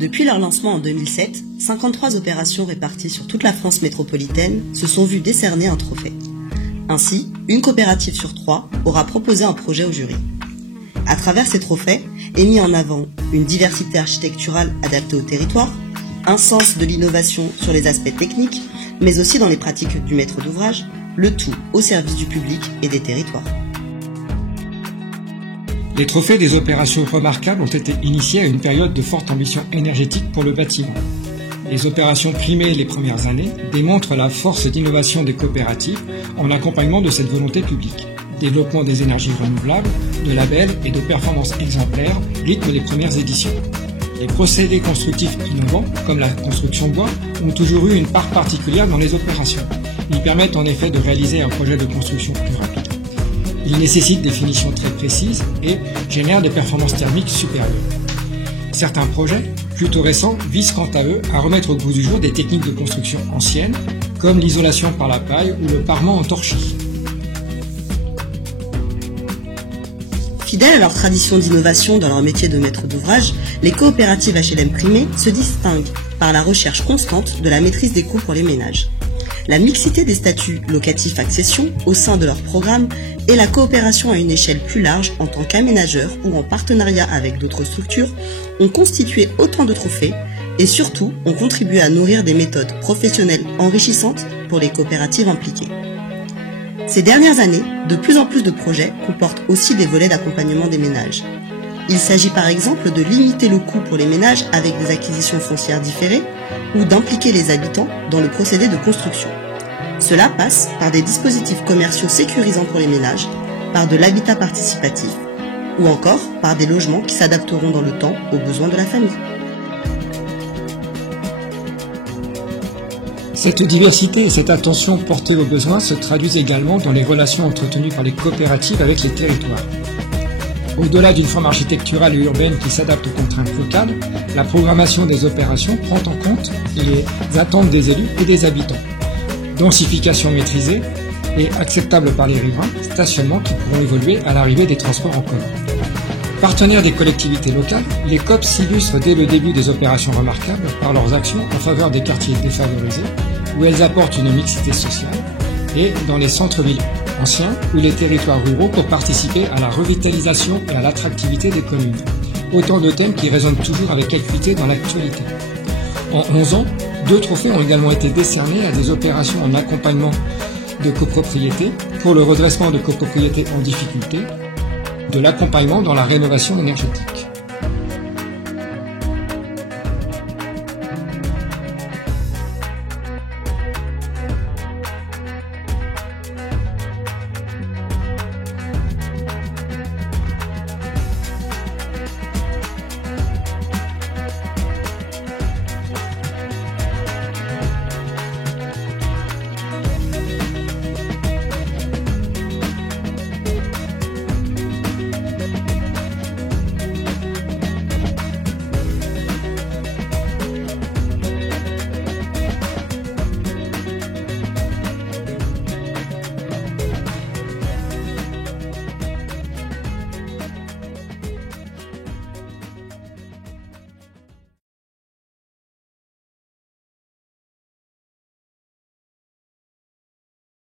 Depuis leur lancement en 2007, 53 opérations réparties sur toute la France métropolitaine se sont vues décerner un trophée. Ainsi, une coopérative sur 3 aura proposé un projet au jury. À travers ces trophées est mis en avant une diversité architecturale adaptée au territoire, un sens de l'innovation sur les aspects techniques, mais aussi dans les pratiques du maître d'ouvrage, le tout au service du public et des territoires. Les trophées des opérations remarquables ont été initiés à une période de forte ambition énergétique pour le bâtiment. Les opérations primées les premières années démontrent la force d'innovation des coopératives en accompagnement de cette volonté publique. Développement des énergies renouvelables, de labels et de performances exemplaires rythment les premières éditions. Les procédés constructifs innovants, comme la construction bois, ont toujours eu une part particulière dans les opérations. Ils permettent en effet de réaliser un projet de construction plus rapide. Ils nécessitent des finitions très précises et génèrent des performances thermiques supérieures. Certains projets, plutôt récents, visent quant à eux à remettre au goût du jour des techniques de construction anciennes, comme l'isolation par la paille ou le parement en torchis. Fidèles à leur tradition d'innovation dans leur métier de maître d'ouvrage, les coopératives HLM primées se distinguent par la recherche constante de la maîtrise des coûts pour les ménages. La mixité des statuts locatifs-accession au sein de leur programme et la coopération à une échelle plus large en tant qu'aménageur ou en partenariat avec d'autres structures ont constitué autant de trophées et surtout ont contribué à nourrir des méthodes professionnelles enrichissantes pour les coopératives impliquées. Ces dernières années, de plus en plus de projets comportent aussi des volets d'accompagnement des ménages. Il s'agit par exemple de limiter le coût pour les ménages avec des acquisitions foncières différées ou d'impliquer les habitants dans le procédé de construction. Cela passe par des dispositifs commerciaux sécurisants pour les ménages, par de l'habitat participatif ou encore par des logements qui s'adapteront dans le temps aux besoins de la famille. Cette diversité et cette attention portée aux besoins se traduisent également dans les relations entretenues par les coopératives avec les territoires. Au-delà d'une forme architecturale et urbaine qui s'adapte aux contraintes locales, la programmation des opérations prend en compte les attentes des élus et des habitants. Densification maîtrisée et acceptable par les riverains, stationnements qui pourront évoluer à l'arrivée des transports en commun. Partenaires des collectivités locales, les COP s'illustrent dès le début des opérations remarquables par leurs actions en faveur des quartiers défavorisés, où elles apportent une mixité sociale, et dans les centres-villes anciens ou les territoires ruraux pour participer à la revitalisation et à l'attractivité des communes. Autant de thèmes qui résonnent toujours avec acuité dans l'actualité. En 11 ans, 2 trophées ont également été décernés à des opérations en accompagnement de copropriété, pour le redressement de copropriétés en difficulté, de l'accompagnement dans la rénovation énergétique.